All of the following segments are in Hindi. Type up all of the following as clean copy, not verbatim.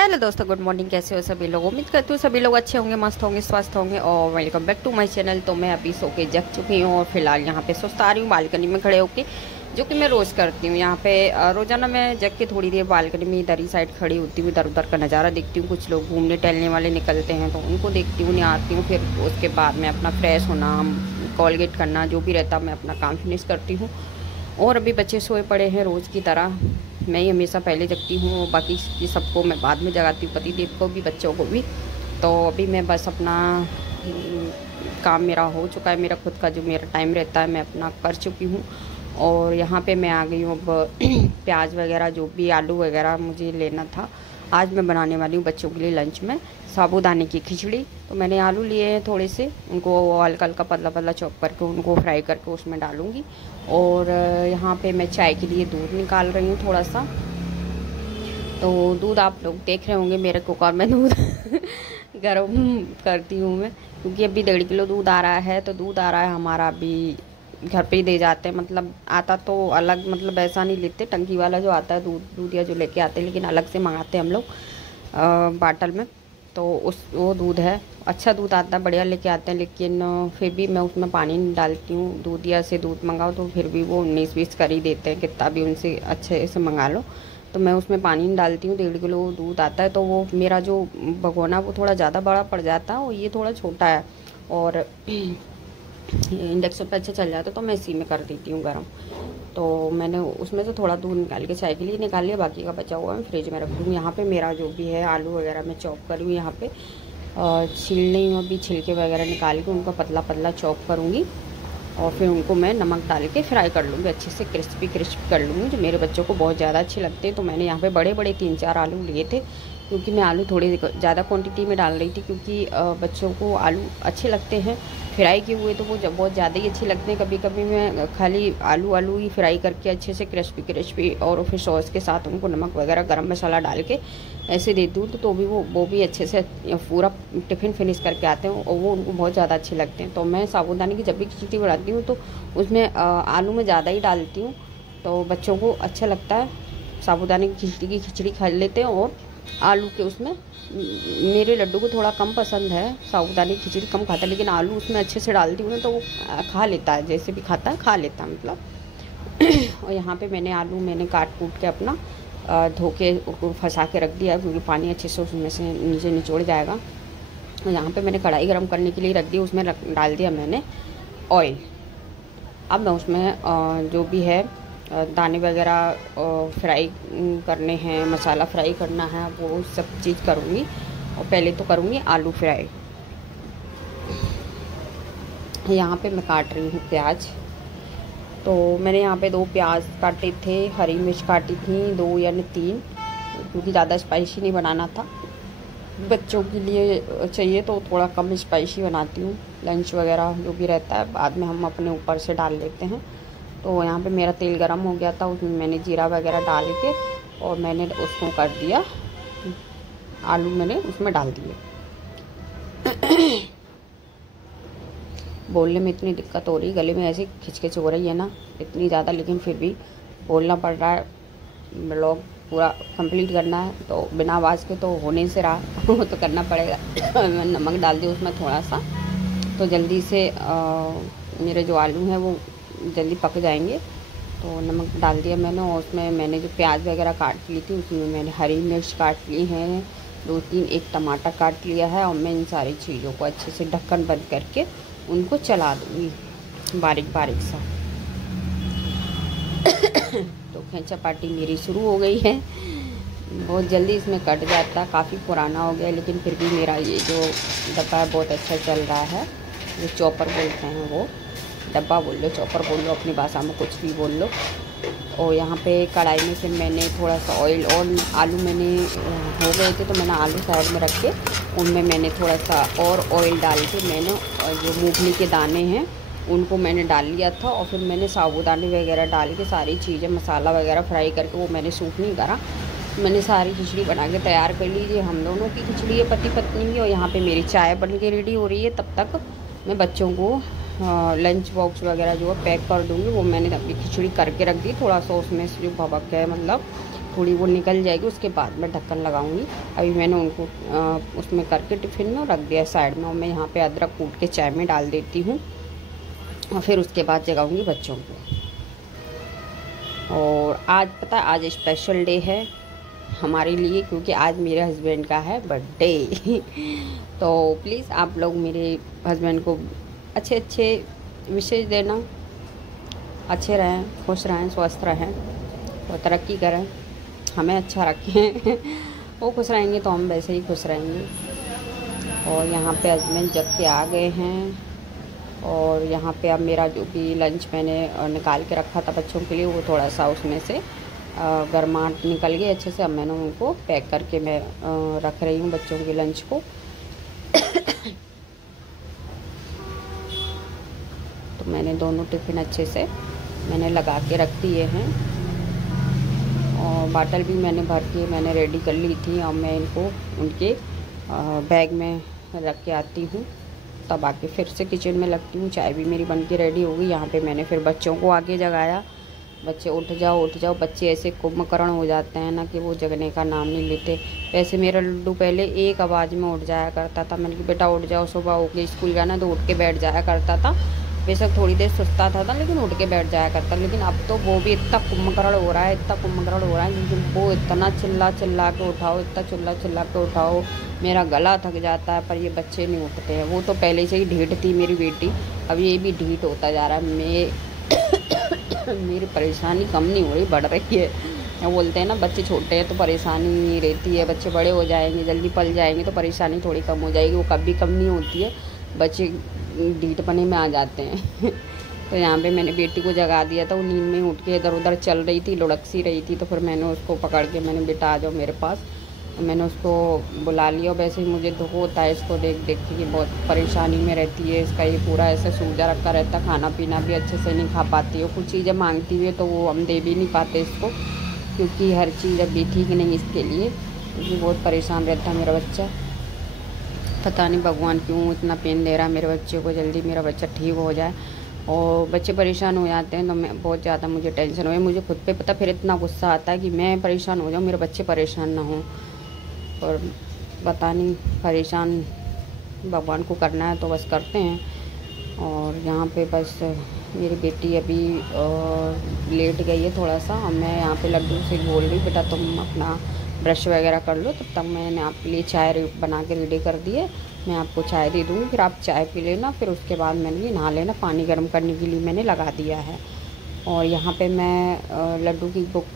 हेलो दोस्तों, गुड मॉर्निंग। कैसे हो सभी लोग? उम्मीद करती हूँ सभी लोग अच्छे होंगे, मस्त होंगे, स्वस्थ होंगे। और welcome back to my channel. तो मैं अभी सो के जग चुकी हूँ और फिलहाल यहाँ पे सुस्ता रही हूँ बालकनी में खड़े होके, जो कि मैं रोज़ करती हूँ। यहाँ पे रोज़ाना मैं जग के थोड़ी देर बालकनी में इधर ही साइड खड़ी होती हूँ, इधर उधर का नज़ारा देखती हूँ। कुछ लोग घूमने टहलने वाले निकलते हैं तो उनको देखती हूँ, आती हूँ। फिर उसके बाद मैं अपना फ्रेश होना, कॉलगेट करना, जो भी रहता मैं अपना काम फिनिश करती हूँ। और अभी बच्चे सोए पड़े हैं रोज़ की तरह। मैं ही हमेशा पहले जगती हूँ, बाकी सबको मैं बाद में जगाती हूँ, पतिदेव को भी, बच्चों को भी। तो अभी मैं बस अपना काम मेरा हो चुका है, मेरा खुद का जो मेरा टाइम रहता है मैं अपना कर चुकी हूँ। और यहाँ पे मैं आ गई हूँ अब प्याज वगैरह, जो भी आलू वगैरह मुझे लेना था। आज मैं बनाने वाली हूँ बच्चों के लिए लंच में साबूदाने की खिचड़ी। तो मैंने आलू लिए हैं थोड़े से, उनको हल्का हल्का पतला पतला चॉप करके उनको फ्राई करके उसमें डालूँगी। और यहाँ पे मैं चाय के लिए दूध निकाल रही हूँ थोड़ा सा। तो दूध आप लोग देख रहे होंगे मेरे कुकर में दूध गर्म करती हूँ मैं, क्योंकि अभी 1.5 किलो दूध आ रहा है। तो दूध आ रहा है हमारा, अभी घर पे ही दे जाते हैं। मतलब आता तो अलग, मतलब ऐसा नहीं लेते, टंकी वाला जो आता है दूध या जो लेके आते हैं, लेकिन अलग से मंगाते हैं हम लोग बाटल में। तो वो दूध है, अच्छा दूध आता है, बढ़िया लेके आते हैं। लेकिन फिर भी मैं उसमें पानी नहीं डालती हूँ। दूध या से दूध मंगाओ तो फिर भी वो 19-20 कर ही देते हैं, कितना भी उनसे अच्छे से मंगा लो। तो मैं उसमें पानी नहीं डालती हूँ। 1.5 किलो दूध आता है, तो वो मेरा जो भगोना वो थोड़ा ज़्यादा बड़ा पड़ जाता है और ये थोड़ा छोटा है। और इंडक्शन पर अच्छा चल जाता है, तो मैं इसी में कर देती हूँ गर्म। तो मैंने उसमें से थोड़ा दूध निकाल के चाय के लिए निकाल लिया, बाकी का बचा हुआ मैं फ्रिज में रख दूँगी। यहाँ पे मेरा जो भी है आलू वगैरह मैं चॉप करूँ, यहाँ पे छील रही हूँ अभी, छिलके वगैरह निकाल के उनको पतला पतला चॉप करूँगी। और फिर उनको मैं नमक डाल के फ्राई कर लूँगी, अच्छे से क्रिस्पी कर लूँगी, जो मेरे बच्चों को बहुत ज़्यादा अच्छे लगते हैं। तो मैंने यहाँ पे बड़े बड़े 3-4 आलू लिए थे, क्योंकि मैं आलू थोड़ी ज़्यादा क्वांटिटी में डाल रही थी, क्योंकि बच्चों को आलू अच्छे लगते हैं फ्राई किए हुए, तो वो जब बहुत ज़्यादा ही अच्छे लगते हैं। कभी कभी मैं खाली आलू ही फ्राई करके अच्छे से क्रिस्पी और फिर सॉस के साथ उनको नमक वगैरह गरम मसाला डाल के ऐसे देती हूँ, तो भी वो भी अच्छे से पूरा टिफ़िन फिनिश करके आते हैं और वो उनको बहुत ज़्यादा अच्छे लगते हैं। तो मैं साबूदाने की जब भी खिचड़ी बनाती हूँ तो उसमें आलू में ज़्यादा ही डालती हूँ, तो बच्चों को अच्छा लगता है। साबूदाने की खिचड़ी खा लेते हैं और आलू के उसमें, मेरे लड्डू को थोड़ा कम पसंद है, साबूदाने की खिचड़ी कम खाता है, लेकिन आलू उसमें अच्छे से डालती हूँ ना तो वो खा लेता है, जैसे भी खाता है खा लेता है मतलब। और यहाँ पे मैंने आलू काट कूट के अपना धो के फंसा के रख दिया, क्योंकि पानी अच्छे से उसमें से नीचे निचोड़ जाएगा। और यहाँ पे मैंने कढ़ाई गर्म करने के लिए रख दी, उसमें डाल दिया मैंने ऑयल। अब मैं उसमें जो भी है दाने वगैरह फ्राई करने हैं, मसाला फ्राई करना है, वो सब चीज़ करूँगी। और पहले तो करूँगी आलू फ्राई। यहाँ पे मैं काट रही हूँ प्याज। तो मैंने यहाँ पे 2 प्याज काटे थे, हरी मिर्च काटी थी 2 या 3, क्योंकि ज़्यादा स्पाइसी नहीं बनाना था, बच्चों के लिए चाहिए तो थोड़ा कम स्पाइसी बनाती हूँ। लंच वगैरह जो भी रहता है बाद में हम अपने ऊपर से डाल लेते हैं। तो यहाँ पे मेरा तेल गरम हो गया था, उसमें मैंने जीरा वगैरह डाल के और मैंने उसको कर दिया, आलू मैंने उसमें डाल दिए। बोलने में इतनी दिक्कत हो रही, गले में ऐसी खिचखिच हो रही है ना इतनी ज़्यादा, लेकिन फिर भी बोलना पड़ रहा है, ब्लॉग पूरा कंप्लीट करना है, तो बिना आवाज़ के तो होने से रहा वो तो करना पड़ेगा। मैंने नमक डाल दिया उसमें थोड़ा सा, तो जल्दी से मेरे जो आलू हैं वो जल्दी पक जाएंगे। तो नमक डाल दिया मैंने, और उसमें मैंने जो प्याज वगैरह काट ली थी उसमें मैंने हरी मिर्च काट ली हैं 2-3, एक टमाटर काट लिया है। और मैं इन सारी चीज़ों को अच्छे से ढक्कन बंद करके उनको चला दूँगी बारीक बारीक सा। तो खैंचा पार्टी मेरी शुरू हो गई है, बहुत जल्दी इसमें कट जाता, काफ़ी पुराना हो गया, लेकिन फिर भी मेरा ये जो डब्बा है बहुत अच्छा चल रहा है। जो चॉपर बोलते हैं, वो डब्बा बोल लो, चॉपर बोल लो, अपनी भाषा में कुछ भी बोल लो। और यहाँ पे कढ़ाई में से मैंने थोड़ा सा ऑयल, और आलू मैंने हो गए थे तो मैंने आलू साइड में रख के उनमें मैंने थोड़ा सा और ऑयल डाल के मैंने जो मूंगफली के दाने हैं उनको मैंने डाल लिया था। और फिर मैंने साबूदाने वगैरह डाल के सारी चीज़ें मसाला वगैरह फ्राई करके वो मैंने सूख नहीं करा, मैंने सारी खिचड़ी बना के तैयार कर ली। ये हम दोनों की खिचड़ी है, पति पत्नी की। और यहाँ पे मेरी चाय बन के रेडी हो रही है, तब तक मैं बच्चों को लंच बॉक्स वगैरह जो है पैक कर दूँगी। वो मैंने अपनी खिचड़ी करके रख दी, थोड़ा सा उसमें से जो भबक है, मतलब थोड़ी वो निकल जाएगी उसके बाद मैं ढक्कन लगाऊंगी। अभी मैंने उनको उसमें करके टिफ़िन में रख दिया साइड में, और मैं यहाँ पे अदरक कूट के चाय में डाल देती हूँ और फिर उसके बाद जगाऊंगी बच्चों को। और आज पता है आज स्पेशल डे है हमारे लिए, क्योंकि आज मेरे हस्बैंड का है बर्थडे। तो प्लीज़ आप लोग मेरे हस्बैंड को अच्छे अच्छे विशेष देना, अच्छे रहें, खुश रहें, स्वस्थ रहें, तो तरक्की करें, हमें अच्छा रखें। वो खुश रहेंगे तो हम वैसे ही खुश रहेंगे। और यहाँ पे हस्बैंड जग के आ गए हैं, और यहाँ पे अब मेरा जो भी लंच मैंने निकाल के रखा था बच्चों के लिए, वो थोड़ा सा उसमें से गर्माहट निकल गई अच्छे से। अब मैंने उनको पैक करके मैं रख रही हूँ बच्चों के लंच को। तो मैंने दोनों टिफ़िन अच्छे से मैंने लगा के रख दिए हैं, और बाटल भी मैंने भर के मैंने रेडी कर ली थी। और मैं इनको उनके बैग में रख के आती हूँ, तब आके फिर से किचन में लगती हूँ। चाय भी मेरी बन के रेडी हो गई। यहाँ पे मैंने फिर बच्चों को आगे जगाया, बच्चे उठ जाओ उठ जाओ। बच्चे ऐसे कुंभकर्ण हो जाते हैं ना कि वो जगने का नाम नहीं लेते। वैसे मेरा लड्डू पहले एक आवाज़ में उठ जाया करता था। मैंने कहा बेटा उठ जाओ, सुबह हो के स्कूल जाना, तो उठ के बैठ जाया करता था। बेशक थोड़ी देर सुस्ता था लेकिन उठ के बैठ जाया करता। लेकिन अब तो वो भी इतना कुंभकर्ण हो रहा है, इतना कुंभकर्ण हो रहा है, क्योंकि वो इतना चिल्ला चिल्ला के उठाओ, इतना चिल्ला चिल्ला के उठाओ, मेरा गला थक जाता है। पर ये बच्चे नहीं उठते हैं। वो तो पहले से ही ढीठ थी मेरी बेटी, अब ये भी ढीठ होता जा रहा है। मेरी परेशानी कम नहीं हो रही, बढ़ रही है। वो बोलते हैं ना बच्चे छोटे हैं तो परेशानी नहीं रहती है, बच्चे बड़े हो जाएंगे, जल्दी पल जाएंगे तो परेशानी थोड़ी कम हो जाएगी। वो कभी कम नहीं होती है, बच्चे ढीठपने में आ जाते हैं। तो यहाँ पे मैंने बेटी को जगा दिया था, वो नींद में उठ के इधर उधर चल रही थी, लुढ़क सी रही थी। तो फिर मैंने उसको पकड़ के मैंने बेटा आ जाओ मेरे पास, मैंने उसको बुला लिया। वैसे ही मुझे दुख होता है इसको देख देख के, बहुत परेशानी में रहती है। इसका ये पूरा ऐसे सूजा रखा रहता, खाना पीना भी अच्छे से नहीं खा पाती है। कुछ चीज़ें मांगती है तो वो हम दे भी नहीं पाते इसको, क्योंकि हर चीज़ अभी ठीक नहीं इसके लिए, क्योंकि बहुत परेशान रहता है मेरा बच्चा। पता नहीं भगवान क्यों इतना पेन दे रहा है मेरे बच्चे को, जल्दी मेरा बच्चा ठीक हो जाए। और बच्चे परेशान हो जाते हैं तो मैं बहुत ज़्यादा मुझे टेंशन हो, मुझे खुद पे पता, फिर इतना गुस्सा आता है कि मैं परेशान हो जाऊँ, मेरे बच्चे परेशान ना हों। और पता नहीं, परेशान भगवान को करना है तो बस करते हैं। और यहाँ पे बस मेरी बेटी अभी लेट गई है थोड़ा सा, और मैं यहाँ पे लड्डू से बोल रही बेटा तुम अपना ब्रश वगैरह कर लो, तब तक मैंने आपके लिए चाय बना के रेडी कर दी है, मैं आपको चाय दे दूँगी, फिर आप चाय पी लेना। फिर उसके बाद मैंने नहा लेना, पानी गर्म करने के लिए मैंने लगा दिया है। और यहाँ पे मैं लड्डू की बुक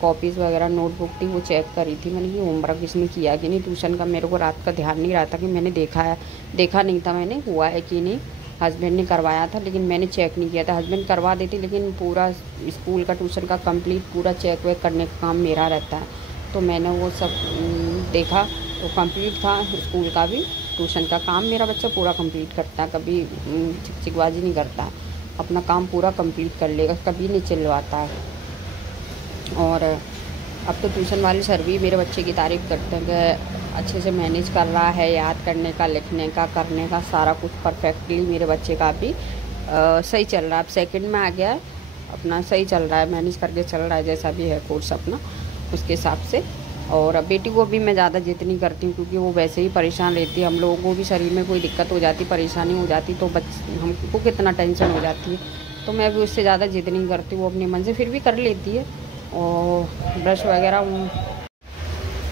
कॉपीज़ वगैरह नोटबुक थी वो चेक करी थी मैंने कि होमवर्क इसने किया कि नहीं ट्यूशन का। मेरे को रात का ध्यान नहीं रहा था कि मैंने देखा नहीं था मैंने हुआ है कि नहीं। हस्बैंड ने करवाया था लेकिन मैंने चेक नहीं किया था। हस्बैंड करवा देते लेकिन पूरा स्कूल का ट्यूशन का कंप्लीट पूरा चेक वेक करने का काम मेरा रहता है। तो मैंने वो सब देखा तो कंप्लीट था, स्कूल का भी ट्यूशन का काम मेरा बच्चा पूरा कंप्लीट करता है, कभी चिकचिकबाजी नहीं करता है, अपना काम पूरा कंप्लीट कर लेगा, कभी नहीं चिल्लाता है। और अब तो ट्यूशन वाले सर भी मेरे बच्चे की तारीफ़ करते हैं कि अच्छे से मैनेज कर रहा है, याद करने का, लिखने का, करने का सारा कुछ परफेक्टली मेरे बच्चे का भी सही चल रहा है। अब सेकंड में आ गया है, अपना सही चल रहा है, मैनेज करके चल रहा है, जैसा भी है कोर्स अपना उसके हिसाब से। और बेटी को भी मैं ज़्यादा जिद नहीं करती हूँ क्योंकि वो वैसे ही परेशान रहती है। हम लोगों को भी शरीर में कोई दिक्कत हो जाती, परेशानी हो जाती तो हमको कितना टेंशन हो जाती है। तो मैं भी उससे ज़्यादा जिद नहीं करती, वो अपने मन से फिर भी कर लेती है। और ब्रश वगैरह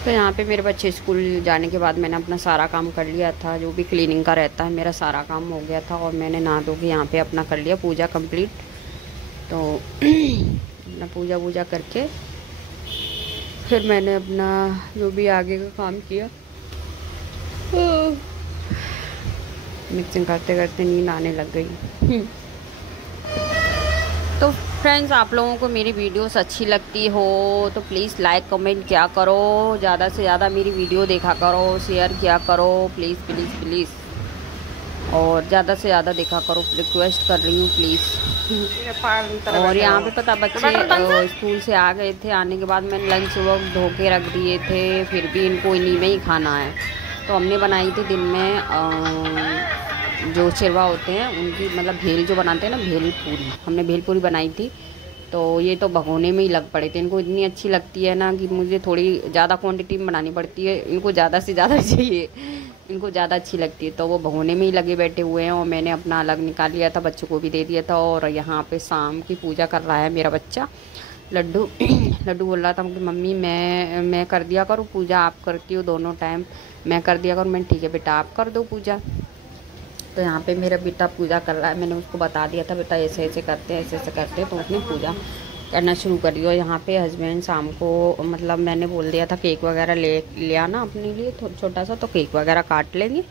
तो यहाँ पे मेरे बच्चे स्कूल जाने के बाद मैंने अपना सारा काम कर लिया था, जो भी क्लीनिंग का रहता है मेरा सारा काम हो गया था। और मैंने नहा धो के यहाँ पे अपना कर लिया पूजा कंप्लीट। तो अपना पूजा वूजा करके फिर मैंने अपना जो भी आगे का काम किया। मिक्सिंग करते करते नींद आने लग गई। तो फ्रेंड्स आप लोगों को मेरी वीडियोस अच्छी लगती हो तो प्लीज़ लाइक कमेंट किया करो, ज़्यादा से ज़्यादा मेरी वीडियो देखा करो, शेयर किया करो प्लीज़ प्लीज़ प्लीज़, और ज़्यादा से ज़्यादा देखा करो, रिक्वेस्ट कर रही हूँ प्लीज़। और यहाँ पे पता बच्चे स्कूल से आ गए थे, आने के बाद मैंने लंच वक्त धो के रख दिए थे, फिर भी इनको इन्हीं में ही खाना है। तो हमने बनाई थी दिन में जो चिरवा होते हैं उनकी मतलब भेल जो बनाते हैं ना, भेल पूरी, हमने भेल पूरी बनाई थी। तो ये तो भगोने में ही लग पड़े थे। इनको इतनी अच्छी लगती है ना कि मुझे थोड़ी ज़्यादा क्वांटिटी में बनानी पड़ती है, इनको ज़्यादा से ज़्यादा चाहिए, इनको ज़्यादा अच्छी लगती है। तो वो भगोने में ही लगे बैठे हुए हैं और मैंने अपना अलग निकाल लिया था, बच्चों को भी दे दिया था। और यहाँ पे शाम की पूजा कर रहा है मेरा बच्चा लड्डू। लड्डू बोल रहा था कि मम्मी मैं कर दिया करूँ पूजा, आप करती हो दोनों टाइम, मैं कर दिया करूँ। मैं ठीक है बेटा आप कर दो पूजा। तो यहाँ पे मेरा बेटा पूजा कर रहा है। मैंने उसको बता दिया था बेटा ऐसे ऐसे करते हैं, ऐसे ऐसे करते हैं, तो उसने पूजा करना शुरू कर दिया। और यहाँ पे हस्बैंड शाम को मतलब मैंने बोल दिया था केक वगैरह ले आना अपने लिए छोटा सा, तो केक वगैरह काट लेंगे।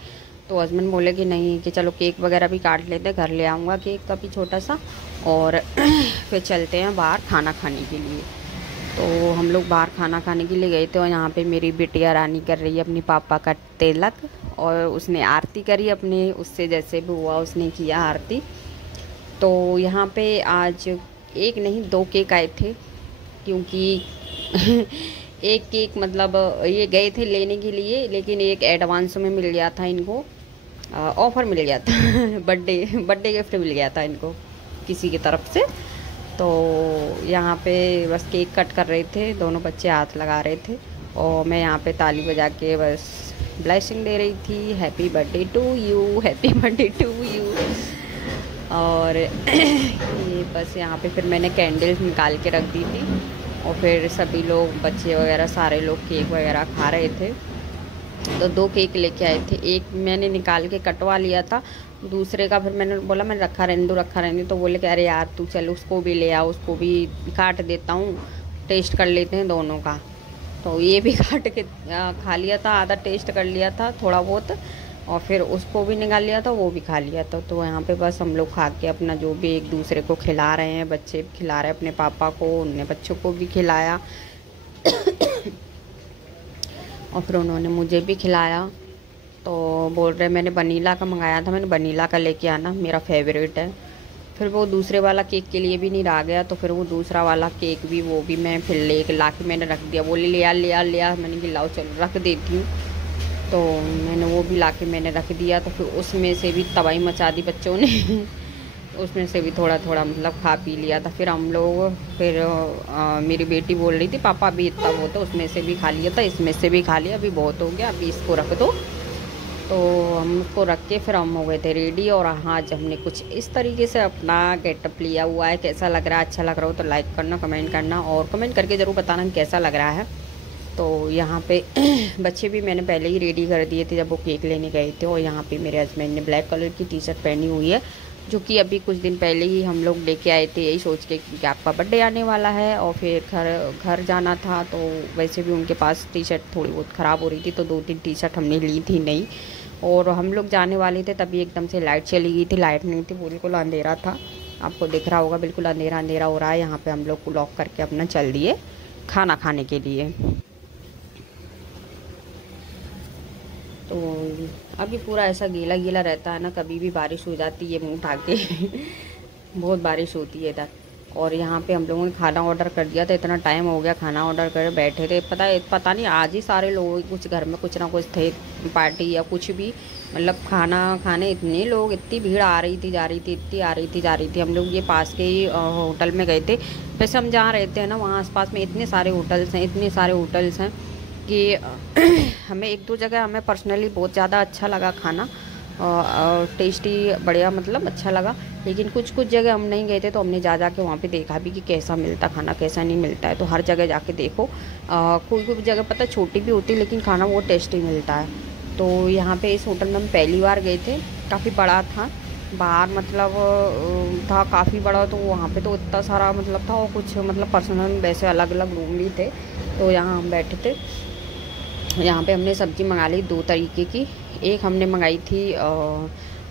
तो हस्बैंड बोले कि नहीं कि चलो केक वगैरह भी काट लेते हैं, घर ले आऊँगा केक का भी छोटा सा, और फिर चलते हैं बाहर खाना खाने के लिए। तो हम लोग बाहर खाना खाने के लिए गए थे। और यहाँ पे मेरी बिटिया रानी कर रही है अपनी पापा का तिलक, और उसने आरती करी अपने, उससे जैसे भी हुआ उसने किया आरती। तो यहाँ पे आज एक नहीं 2 केक आए थे, क्योंकि एक केक मतलब ये गए थे लेने के लिए, लेकिन एक एडवांस में मिल गया था इनको, ऑफ़र मिल गया था बर्थडे गिफ्ट मिल गया था इनको किसी की तरफ से। तो यहाँ पे बस केक कट कर रहे थे, दोनों बच्चे हाथ लगा रहे थे, और मैं यहाँ पे ताली बजा के बस ब्लेसिंग दे रही थी, happy birthday to you, happy birthday to you. और ये बस यहाँ पे फिर मैंने कैंडल्स निकाल के रख दी थी, और फिर सभी लोग बच्चे वगैरह सारे लोग केक वगैरह खा रहे थे। तो 2 केक लेके आए थे, एक मैंने निकाल के कटवा लिया था, दूसरे का फिर मैंने बोला मैं रखा रहने दो। तो बोले कि अरे यार तू चल उसको भी ले आ, उसको भी काट देता हूँ, टेस्ट कर लेते हैं दोनों का। तो ये भी काट के खा लिया था, आधा टेस्ट कर लिया था थोड़ा बहुत, और फिर उसको भी निकाल लिया था, वो भी खा लिया था। तो यहाँ पे बस हम लोग खा के अपना जो भी एक दूसरे को खिला रहे हैं, बच्चे खिला रहे हैं अपने पापा को, उनने बच्चों को भी खिलाया और फिर उन्होंने मुझे भी खिलाया। तो बोल रहे मैंने वनीला का मंगाया था, मैंने वनीला का लेके आना, मेरा फेवरेट है। फिर वो दूसरे वाला केक के लिए भी नहीं रह गया, तो फिर वो दूसरा वाला केक भी वो भी मैं फिर ले ला के मैंने रख दिया। बोले ले आ, मैंने कि लाओ चलो रख देती हूँ। तो मैंने वो भी ला के मैंने रख दिया। तो फिर उसमें से भी तबाही मचा दी बच्चों ने उसमें से भी थोड़ा थोड़ा मतलब खा पी लिया था। फिर हम लोग मेरी बेटी बोल रही थी पापा अभी इतना बहुत है, उसमें से भी खा लिया था, इसमें से भी खा लिया, अभी बहुत हो गया, अभी इसको रख दो। तो हम उसको रख के फिर हम हो गए थे रेडी। और आज हमने कुछ इस तरीके से अपना गेटअप लिया हुआ है। कैसा लग रहा है, अच्छा लग रहा हो तो लाइक करना, कमेंट करना, और कमेंट करके ज़रूर बताना कैसा लग रहा है। तो यहाँ पे बच्चे भी मैंने पहले ही रेडी कर दिए थे जब वो केक लेने गए थे। और यहाँ पे मेरे हस्बैंड ने ब्लैक कलर की टी शर्ट पहनी हुई है, जो कि अभी कुछ दिन पहले ही हम लोग लेके आए थे, यही सोच के कि आपका बर्थडे आने वाला है और फिर घर जाना था। तो वैसे भी उनके पास टी शर्ट थोड़ी बहुत ख़राब हो रही थी, तो 2-3 टी शर्ट हमने ली थी नई। और हम लोग जाने वाले थे तभी एकदम से लाइट चली गई थी, लाइट नहीं थी, बिल्कुल अंधेरा था, आपको दिख रहा होगा बिल्कुल अंधेरा अंधेरा हो रहा है। यहाँ पे हम लोग को लॉक करके अपना चल दिए खाना खाने के लिए। तो अभी पूरा ऐसा गीला गीला रहता है ना, कभी भी बारिश हो जाती है मुँह उठा के बहुत बारिश होती है इधर। और यहाँ पे हम लोगों ने खाना ऑर्डर कर दिया था, इतना टाइम हो गया खाना ऑर्डर कर बैठे थे, पता नहीं आज ही सारे लोग कुछ घर में कुछ ना कुछ थे, पार्टी या कुछ भी, मतलब खाना खाने इतने लोग, इतनी भीड़ आ रही थी जा रही थी, इतनी आ रही थी जा रही थी। हम लोग ये पास के ही होटल में गए थे, वैसे हम जहाँ रहते हैं ना वहाँ आसपास में इतने सारे होटल्स हैं कि हमें 1-2 जगह हमें पर्सनली बहुत ज़्यादा अच्छा लगा खाना, और टेस्टी बढ़िया मतलब अच्छा लगा। लेकिन कुछ जगह हम नहीं गए थे, तो हमने जा के वहाँ पे देखा भी कि कैसा मिलता खाना, कैसा नहीं मिलता है। तो हर जगह जाके देखो, कोई जगह पता छोटी भी होती है लेकिन खाना बहुत टेस्टी मिलता है। तो यहाँ पे इस होटल में हम पहली बार गए थे, काफ़ी बड़ा था बाहर, मतलब था काफ़ी बड़ा। तो वहाँ पे तो इतना सारा मतलब था, और कुछ मतलब पर्सनल वैसे अलग अलग रूम भी थे। तो यहाँ हम बैठे थे, यहाँ पे हमने सब्ज़ी मंगा ली 2 तरीके की, एक हमने मंगाई थी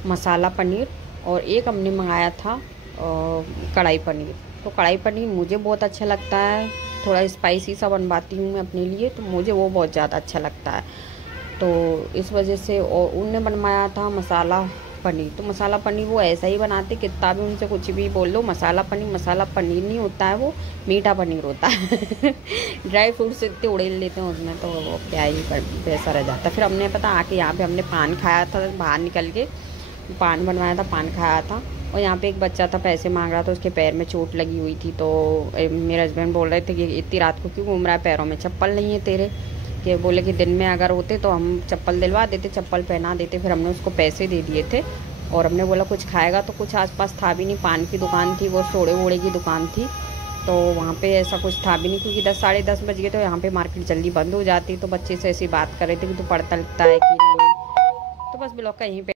मसाला पनीर, और एक हमने मंगाया था कढ़ाई पनीर। तो कढ़ाई पनीर मुझे बहुत अच्छा लगता है, थोड़ा स्पाइसी सा बनवाती हूँ मैं अपने लिए, तो मुझे वो बहुत ज़्यादा अच्छा लगता है। तो इस वजह से, और उनने बनवाया था मसाला पनीर। तो मसाला पनीर वो ऐसा ही बनाते, कितना भी उनसे कुछ भी बोल लो, मसाला पनीर नहीं होता है, वो मीठा पनीर होता है ड्राई फ्रूट्स इतने उड़ेल लेते हैं उसमें, तो वो क्या ही वैसा रह जाता है। फिर हमने पता आके यहाँ पे हमने पान खाया था, बाहर निकल के पान बनवाया था, पान खाया था। और यहाँ पे एक बच्चा था पैसे मांग रहा था, उसके पैर में चोट लगी हुई थी। तो मेरे हस्बैंड बोल रहे थे कि इतनी रात को क्यों घूम रहा है, पैरों में चप्पल नहीं है तेरे। कि बोले कि दिन में अगर होते तो हम चप्पल दिलवा देते, चप्पल पहना देते। फिर हमने उसको पैसे दे दिए थे और हमने बोला कुछ खाएगा, तो कुछ आसपास था भी नहीं। पान की दुकान थी, वो सोड़े वोड़े की दुकान थी, तो वहाँ पे ऐसा कुछ था भी नहीं, क्योंकि 10 साढ़े 10 बज गए तो यहाँ पे मार्केट जल्दी बंद हो जाती। तो बच्चे से ऐसी बात कर रहे थे कि तू पढ़ता लिखता है कि नहीं। तो बस ब्लॉग का यहीं पे